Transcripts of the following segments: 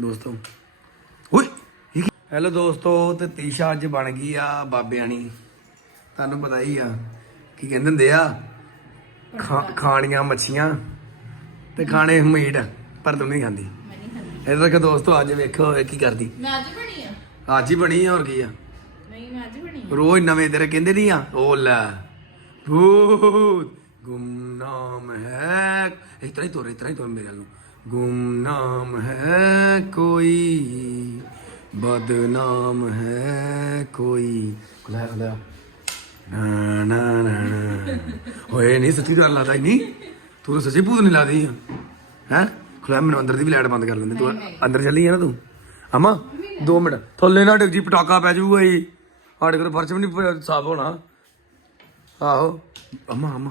ਦੋਸਤੋ। ਓਏ! ਹੈਲੋ ਦੋਸਤੋ ਤੇ ਤੀਸ਼ਾ ਅੱਜ ਬਣ ਗਈ ਆ ਬਾਬਿਆਣੀ ਤੁਹਾਨੂੰ ਪਤਾ ਹੀ ਆ ਕੀ ਕਹਿੰਦੇ ਹੁੰਦੇ ਆ? ਖਾਣੀਆਂ ਮੱਛੀਆਂ ਤੇ ਖਾਣੇ ਮੀਟ ਪਰ ਤੂੰ ਨਹੀਂ ਖਾਂਦੀ। ਇਧਰ ਕਿ ਦੋਸਤੋ ਅੱਜ ਵੇਖੋ ਇਹ ਕੀ ਕਰਦੀ। ਮੈਂ ਅੱਜ ਬਣੀ ਆ। ਅੱਜ ਹੀ ਬਣੀ ਆ ਹੋਰ ਕੀ ਆ? ਨਹੀਂ ਮੈਂ ਅੱਜ ਬਣੀ ਆ। ਰੋਜ਼ ਨਵੇਂ ਤੇਰੇ ਕਹਿੰਦੇ ਨਹੀਂ ਆ? ਉਹ ਲੈ। ਭੂਤ ਗੁਮਨਾਮ ਹੈ। ਇਸ ਤਰ੍ਹਾਂ ਹੀ ਤੋਰ ਹੀ ਤੋਰ ਮੇਰੇ ਨੂੰ। ਗੁਮਨਾਮ ਹੈ ਕੋਈ ਬਦਨਾਮ ਹੈ ਕੋਈ। ਲੈ ਲੈ ਨਾ ਨਾ ਨਾ ਨਾ। ਹੋਏ ਨਹੀਂ ਸੱਚੀ ਗੱਲ ਲੱਗਦਾ ਨਹੀਂ। ਤੂੰ ਤਾਂ ਸੱਚੀ ਭੂਤ ਨਹੀਂ ਲੱਗਦੀ। ਹੈ? ਖੁਲਾ ਮੈਨੂੰ ਅੰਦਰ ਦੀ ਵੀ ਲਾਈਟ ਬੰਦ ਕਰ ਲੈਂਦੇ ਤੂੰ ਅੰਦਰ ਚੱਲੀ ਆ ਨਾ ਤੂੰ? ਅਮਾ 2 ਮਿੰਟ। ਥੱਲੇ ਨਾ ਡਿੱਗ ਜੀ ਪਟਾਕਾ ਪੈ ਜਾਊਗਾ ਜੀ। ਸਾਡੇ ਕੋਲ ਫਰਸ਼ ਵੀ ਨਹੀਂ ਸਾਫ਼ ਹੋਣਾ। ਆਹੋ। ਅਮਾ ਅਮਾ।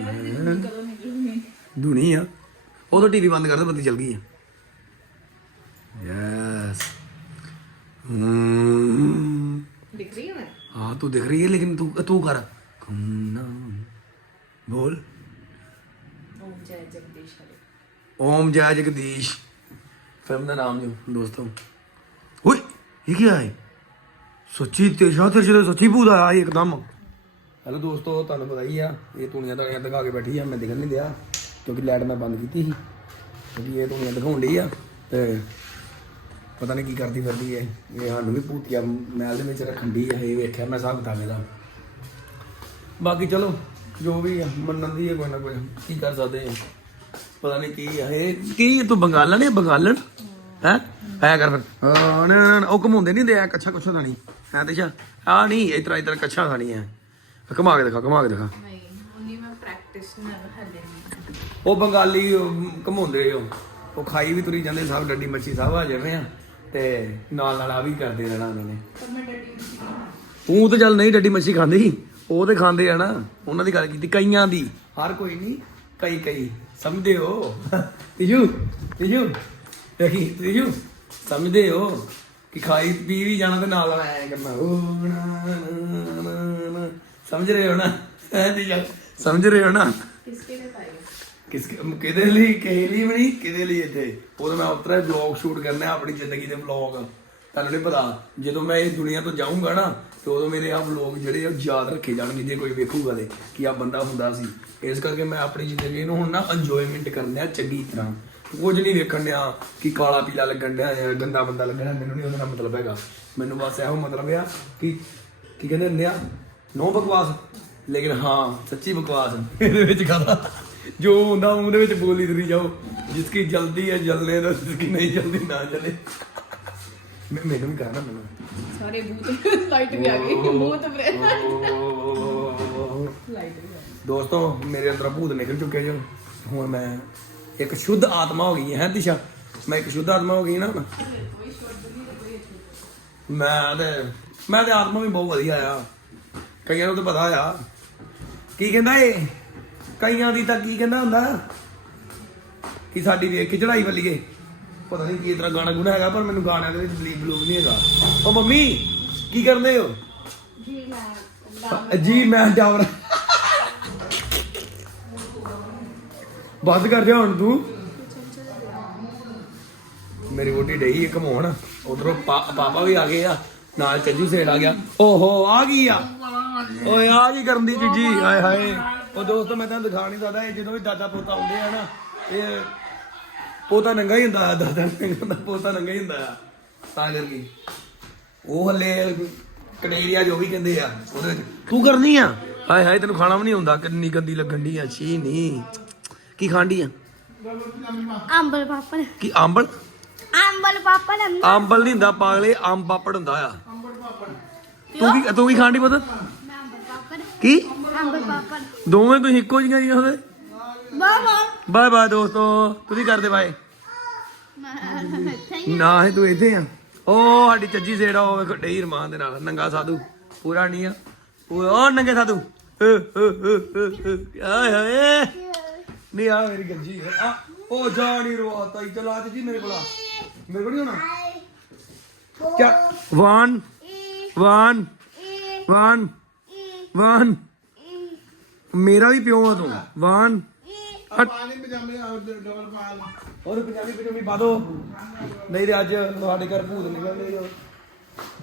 ਹੈ। ਕਦੋਂ ਨਿਕਲੂਗੀ? ਦੁਨੀ ਆ ਉਦੋਂ ਟੀਵੀ ਬੰਦ ਕਰ ਦੇ ਬੱਤੀ ਚਲ ਗਈ ਆ ਯੈਸ ਹਮ ਦਿਖ ਰਹੀ ਹੈ ਮੈਂ हाँ तू दिख रही है लेकिन तू तू कर घूमना बोल ਓਮ ਜੈ ਜਗਦੀਸ਼ ਹਰੇ ओम जय जगदीश फिल्म का नाम जो दोस्तों ओए ये क्या है ਸੱਚੀ ਤੇਸ਼ਾ ਤੇ ਜਿਹੜੇ ਸੱਚੀ ਭੂਤ ਆਇਆ ਸੀ ਇੱਕਦਮ ਹੈਲੋ ਦੋਸਤੋ ਤੁਹਾਨੂੰ ਪਤਾ ਹੀ ਆ ਇਹ ਧੂਣੀਆਂ ਤਾਂ ਦਿਖਾ ਕੇ ਬੈਠੀ ਆ ਮੈਂ ਦਿਖਣ ਨਹੀਂ ਦਿਆ ਕਿਉਂਕਿ ਲਾਈਟ ਮੈਂ ਬੰਦ ਕੀਤੀ ਸੀ। ਕਿਉਂਕਿ ਇਹ ਧੂਣੀਆਂ ਦਿਖਾਉਣ ਡਈ ਆ ਤੇ ਪਤਾ ਨਹੀਂ ਕੀ ਕਰਦੀ ਫਿਰਦੀ ਹੈ ਇਹ। ਸਾਨੂੰ ਵੀ ਭੂਤੀਆ ਮਹਿਲ ਦੇ ਵਿੱਚ ਰੱਖਣ ਦੀ ਹੈ ਇਹ ਵੇਖਿਆ ਮੈਂ ਹਿਸਾਬ ਕਿਤਾਬ ਇਹਦਾ। ਬਾਕੀ ਚਲੋ ਜੋ ਵੀ ਆ ਮੰਨਣ ਦੀ ਹੈ ਕੋਈ ਨਾ ਕੋਈ ਕੀ ਕਰ ਸਕਦੇ ਆ। ਪਤਾ ਨਹੀਂ ਕੀ ਹੈ ਇਹ ਕੀ ਇਹ ਤੂੰ ਬੰਗਾਲਣ ਹੈ ਬੰਗਾਲਣ? ਹੈ? ਆਇਆ ਕਰ ਫਿਰ। ਹਾਂ, ਨਾ, ਨਾ, ਨਾ, ਉਹ ਘਮਾਉਂਦੇ ਨਹੀਂ ਦੇ ਆ ਕੱਛਾ ਕੁਛਾ ਤਾਂ ਨਹੀਂ ਹੈ ਤੇ ਆ ਨਹੀਂ ਇਤਰਾ ਇਤਰਾ ਕੱਛਾ ਖਾਣੀ ਹੈ ਘਮਾ ਕੇ ਦਿਖਾ ਘਮਾ ਕੇ ਦਿਖਾ। ਨਹੀਂ ਉਹਨੀ ਮੈਂ ਪ੍ਰੈਕਟਿਸ ਨਾਲ ਹੱਲੇ ਨਹੀਂ ਉਹ ਬੰਗਾਲੀ ਘਮਾਉਂਦੇ ਹੋ ਉਹ। ਖਾਈ ਵੀ ਤੁਰੀ ਜਾਂਦੇ ਸਭ ਡੱਡੀ ਮੱਛੀ ਸਭ ਆ ਜਾਣੇ ਆ। ਤੇ ਨਾਲ ਨਾਲ ਆ ਵੀ ਕਰਦੇ ਰਹਿਣਾ ਉਹਨਾਂ ਨੇ। ਤੂੰ ਤਾਂ ਚੱਲ ਨਹੀਂ ਡੱਡੀ ਮੱਛੀ ਖਾਂਦੀ ਉਹ ਤੇ ਖਾਂਦੇ ਆ ਨਾ। ਉਹਨਾਂ ਦੀ ਗੱਲ ਕੀਤੀ ਕਈਆਂ ਦੀ। ਹਰ ਕੋਈ ਨਹੀਂ ਕਈ ਕਈ ਸਮਝਦੇ ਹੋ। ਤੀਜੂ ਤੀਜੂ ਦੇਖੀ ਤੀਜੂ ਸਮਝਦੇ ਹੋ ਕਿ ਖਾਈ ਪੀ ਵੀ ਜਾਣਾ ਤੇ ਨਾਲ ਨਾਲ ਐ ਕਰਨਾ। ਸਮਝ ਰਹੇ ਹੋ ਨਾ? ਸਮਝ ਰਹੇ ਹੋ ਨਾ? ਕਿਸਕੇ ਨੇ ਪਾਈ ਕਿਸ ਕਿਹਦੇ ਲਈ, ਕਿਸੇ ਲਈ ਵੀ ਨਹੀਂ, ਕਿਹਦੇ ਲਈ ਇੱਥੇ? ਉਦੋਂ ਮੈਂ ਉਤਰਾ ਵਲੌਗ ਸ਼ੂਟ ਕਰਨਾ ਆਪਣੀ ਜ਼ਿੰਦਗੀ ਦੇ ਵਲੌਗ ਤੁਹਾਨੂੰ ਨਹੀਂ ਪਤਾ, ਜਦੋਂ ਮੈਂ ਇਸ ਦੁਨੀਆ ਤੋਂ ਜਾਊਂਗਾ ਨਾ, ਤੇ ਉਦੋਂ ਮੇਰੇ ਆ ਵਲੌਗ ਜਿਹੜੇ ਆ ਉਹ ਯਾਦ ਰੱਖੇ ਜਾਣਗੇ, ਜੇ ਕੋਈ ਵੇਖੂਗਾ ਤੇ, ਕਿ ਆ ਬੰਦਾ ਹੁੰਦਾ ਸੀ। ਇਸ ਕਰਕੇ ਮੈਂ ਆਪਣੀ ਜ਼ਿੰਦਗੀ ਨੂੰ ਹੁਣ ਨਾ ਇੰਜੋਇਮੈਂਟ ਕਰਨਾ ਚੰਗੀ ਤਰ੍ਹਾਂ। ਕੁਝ ਨਹੀਂ ਵੇਖਣ ਡਿਆ ਕਿ ਕਾਲਾ ਪੀਲਾ ਲੱਗਣ ਡਿਆ ਜਾਂ ਗੰਦਾ ਬੰਦਾ ਲੱਗਣ ਮੈਨੂੰ ਨਹੀਂ ਉਹਦਾ ਮਤਲਬ ਹੈਗਾ। ਮੈਨੂੰ ਬਸ ਇਹੋ ਮਤਲਬ ਆ ਕਿ, ਕੀ ਕਹਿੰਦੇ ਹੁੰਦੇ ਆ? ਨੋ ਬਕਵਾਸ। ਲੇਕਿਨ ਹਾਂ, ਸੱਚੀ ਬਕਵਾਸ। ਇਹਦੇ ਵਿੱਚ ਗੱਲ। ਜੋ ਹੁੰਦਾ ਉਹਦੇ ਵਿੱਚ ਬੋਲੀ ਤੁਰੀ ਜਾਓ ਜਿਸ ਕੀ ਜਲਦੀ ਹੈ ਜਲਨੇ ਦੋ ਜਿਸ ਕੀ ਨਹੀਂ ਜਲਦੀ ਨਾ ਚਲੇ ਮੈਂ ਮੈਨੂੰ ਵੀ ਕਰਨਾ ਮੈਨੂੰ। ਸਾਰੇ ਭੂਤ ਲਾਈਟ ਵੀ ਆ ਗਈ ਭੂਤ ਬਰੇ ਲਾਈਟ ਵੀ ਦੋਸਤੋ ਮੇਰੇ ਅੰਦਰ ਭੂਤ ਨਿਕਲ ਚੁੱਕੇ ਜੋ। ਹੁਣ ਮੈਂ ਇੱਕ ਸ਼ੁੱਧ ਆਤਮਾ ਹੋ ਗਈ ਹੈ ਦਿਸ਼ਾ? ਮੈਂ ਇੱਕ ਸ਼ੁੱਧ ਆਤਮਾ ਹੋ ਗਈ ਨਾ ਹੁਣ। ਮੈਂ ਤੇ ਮੈਂ ਤੇ ਆਤਮਾ ਵੀ ਬਹੁਤ ਵਧੀਆ ਆ। ਕਈਆਂ ਨੂੰ ਤਾਂ ਪਤਾ ਆ। ਕੀ ਕਹਿੰਦਾ ਏ ਕਈਆਂ ਦੀ ਤਾਂ ਕੀ ਕਹਿੰਦਾ ਹੁੰਦਾ ਕਿ ਸਾਡੀ ਵੇਖ ਕੇ ਚੜਾਈ ਵੱਲੀਏ ਪਤਾ ਨਹੀਂ ਕੀ ਤਰ੍ਹਾਂ ਗਾਣਾ ਗੁਣਾ ਹੈਗਾ ਪਰ ਮੈਨੂੰ ਗਾਣਿਆਂ ਦੇ ਵਿੱਚ ਬਲੀਵ ਬਲੂਵ ਨਹੀਂ ਹੈਗਾ। ਉਹ ਮੰਮੀ ਕੀ ਕਰਦੇ ਹੋ? ਜੀ ਮੈਂ ਜੀ ਮੈਂ ਡਾਵਰ। ਬੰਦ ਕਰ ਜਾ ਹੁਣ ਤੂੰ। ਮੇਰੀ ਵੋਟੀ ਡਈ ਇੱਕ ਘਮਾਉਣ ਉਧਰੋਂ ਪਾਪਾ ਵੀ ਆ ਗਏ ਆ। ਨਾਲ ਚੱਜੂ ਸੇੜ ਆ ਗਿਆ। ਓਹੋ ਆ ਗਈ ਆ। ਓਏ ਆ ਕੀ ਕਰਨ ਦੀ ਜੀਜੀ ਹਾਏ ਹਾਏ। ਉਹ ਦੋਸਤੋ ਮੈਂ ਤੁਹਾਨੂੰ ਦਿਖਾ ਨਹੀਂ ਸਕਦਾ ਇਹ ਜਦੋਂ ਵੀ ਦਾਦਾ ਪੋਤਾ ਆਉਂਦੇ ਆ ਨਾ ਇਹ ਪੋਤਾ ਨੰਗਾ ਹੀ ਹੁੰਦਾ ਆ, ਦਾਦਾ ਨੰਗਾ ਹੁੰਦਾ ਪੋਤਾ ਨੰਗਾ ਹੀ ਹੁੰਦਾ ਆ ਤਾਂ ਕਰਕੇ। ਉਹ ਹਲੇ ਕਨੇਰੀਆ ਜੋ ਵੀ ਕਹਿੰਦੇ ਆ ਉਹਦੇ ਵਿੱਚ। ਤੂੰ ਕਰਨੀ ਆ? ਹਾਏ ਹਾਏ ਤੈਨੂੰ ਖਾਣਾ ਵੀ ਨਹੀਂ ਹੁੰਦਾ ਕਿੰਨੀ ਗੰਦੀ ਲੱਗਣ ਦੀ ਆ ਛੀ ਨਹੀਂ ਕੀ ਖਾਂਦੀ ਆ? ਅੰਬਲ ਪਾਪੜ। ਕੀ ਅੰਬਲ? ਅੰਬਲ ਪਾਪੜ ਅੰਬ- ਅੰਬਲ ਨਹੀਂ ਹੁੰਦਾ ਪਾਗਲੇ ਅੰਬ ਪਾਪੜ ਹੁੰਦਾ ਆ। ਤੂੰ ਕੀ ਤੂੰ ਕੀ ਖਾਂਦੀ ਪੁੱਤ? ਮੈਂ ਅੰਬਲ ਪਾਪੜ। ਕੀ? ਦੋਵੇਂ ਤੁਸੀਂ ਇੱਕੋ ਜਿਹੀਆਂ ਜੀਆਂ ਉਹਦੇ ਬਾਬਾ ਬਾਏ। ਬਾਏ ਦੋਸਤੋ ਤੁਸੀਂ ਕਰਦੇ ਬਾਏ। ਨਾ ਹੈ ਤੂੰ ਇੱਥੇ ਆ। ਉਹ ਸਾਡੀ ਚੱਜੀ ਸੇੜਾ ਉਹ ਵੇਖੋ ਡਈ ਰਮਾਨ ਦੇ ਨਾਲ। ਨੰਗਾ ਸਾਧੂ ਪੂਰਾ ਨਹੀਂ ਆ। ਉਹ ਉਹ ਨੰਗੇ ਸਾਧੂ। ਆਏ ਹਾਏ। ਨਹੀਂ ਆ ਮੇਰੀ ਗੰਜੀ ਆ ਉਹ ਜਾਣੀ ਰਵਾਤਾ ਹੀ ਚਲਾ ਜੀ ਮੇਰੇ ਕੋਲ ਆ। ਮੇਰੇ ਕੋਲ ਨਹੀਂ ਹੋਣਾ? ਕਿਆ? ਵਨ। ਵਨ। ਵਨ। ਵਨ। ਮੇਰਾ ਵੀ ਪਿਓ ਆ ਤੂੰ। ਵਨ ਪਾਣੀ ਪਜਾਮੇ ਆ ਡਬਲ ਪਾ ਲਾ ਹੋਰ ਪੰਜਾਬੀ ਪੰਜਾਬੀ ਪਾ ਦੋ। ਨਹੀਂ ਤੇ ਅੱਜ ਸਾਡੇ ਘਰ ਭੂਤ ਨਿਕਲਦੇ ਜੋ।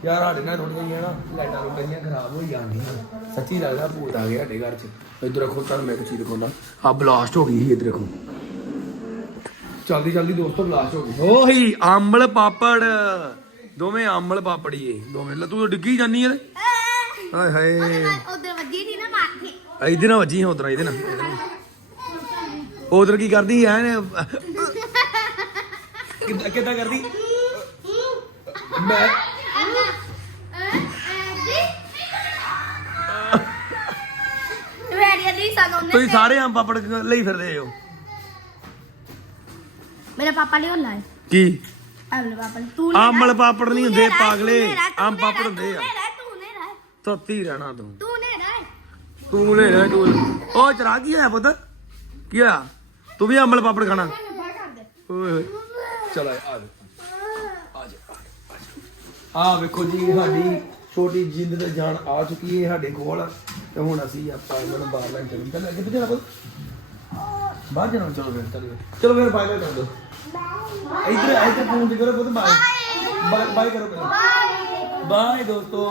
ਯਾਰ ਸਾਡੇ ਨਾਲ ਥੋੜੀਆਂ ਜਿਹੀਆਂ ਨਾ ਲਾਈਟਾਂ ਲੁੱਟਾਂ ਖਰਾਬ ਹੋਈ ਜਾਂਦੀਆਂ। ਸੱਚੀ ਲੱਗਦਾ ਭੂਤ ਆ ਗਿਆ ਸਾਡੇ ਘਰ 'ਚ। ਇੱਧਰ ਰੱਖੋ ਤੁਹਾਨੂੰ ਮੈਂ ਇੱਕ ਚੀਜ਼ ਦਿਖਾਉਂਦਾ। ਆ ਬਲਾਸਟ ਹੋ ਗਈ ਸੀ ਇੱਧਰ ਦੇਖੋ। ਜਲਦੀ ਜਲਦੀ ਦੋਸਤੋ ਬਲਾਸਟ ਹੋ ਗਈ। ਉਹੀ ਅੰਬਲ ਪਾਪੜ। ਦੋਵੇਂ ਅੰਬਲ ਪਾਪੜੀ ਏ। ਦੋਵੇਂ। ਲੈ ਤੂੰ ਡਿੱਗੀ ਜਾਨੀ ਏ ਹਾਏ ਹਾਏ ਉਧਰ ਵੱਜੀ ਸੀ ਨਾ ਮਾਥੇ ਇਹਦੇ ਨਾਲ ਵੱਜੀ ਉਧਰ ਇਹਦੇ ਨਾਲ। ਉਧਰ ਕੀ ਕਰਦੀ ਐ ਨੇ ਕਿੱਦਾਂ ਕਿੱਦਾਂ ਕਰਦੀ? ਮੈਂ ਦੀ ਤੁਸੀਂ ਸਾਰੇ ਆਮ ਪਾਪੜ ਲਈ ਫਿਰਦੇ ਹੋ। ਮੇਰਾ ਪਾਪਾ ਲਈ ਹੁੰਦਾ ਹੈ। ਕੀ? ਅਮਲ ਪਾਪਾ ਲਈ। ਤੂੰ ਅੰਬਲ ਪਾਪੜ ਨਹੀਂ ਹੁੰਦੇ ਪਾਗਲੇ। ਆਮ ਪਾਪੜ ਹੁੰਦੇ ਆ। ਤੂੰ ਰਹਿ, ਤੂੰ ਨਹੀਂ ਰਹਿ ਤੱਤੀ ਰਹਿਣਾ ਤੂੰ ਤੂੰ ਲੈ ਲੈ ਤੂੰ। ਉਹ ਚਰਾ ਕੀ ਹੋਇਆ ਪੁੱਤ? ਕੀ ਹੋਇਆ? ਤੂੰ ਵੀ ਅੰਬਲ ਪਾਪੜ ਖਾਣਾ। ਓਏ ਹੋਏ। ਚਲ ਆ ਆ ਆ ਵੇਖੋ ਜੀ ਸਾਡੀ ਛੋਟੀ ਜਿੰਦ ਤੇ ਜਾਨ ਆ ਚੁੱਕੀ ਹੈ ਸਾਡੇ ਕੋਲ। ਤੇ ਹੁਣ ਅਸੀਂ ਆਪਾਂ ਇਹਨਾਂ ਨੂੰ ਬਾਹਰ ਲੈ ਕੇ ਚੱਲੀ ਚੱਲ ਕਿੱਥੇ ਜਾਣਾ ਪੁੱਤ ਬਾਹਰ ਜਾਣਾ ਚਲੋ ਫਿਰ ਚਲੋ ਚਲੋ ਫਿਰ ਬਾਏ ਬਾਏ ਕਰ ਦੋ। ਇੱਧਰ ਇੱਧਰ ਫੋਨ ਤੇ ਕਰੋ ਪੁੱਤ ਬਾਏ ਬਾਏ ਕਰੋ ਬਾਏ ਦੋਸਤੋ।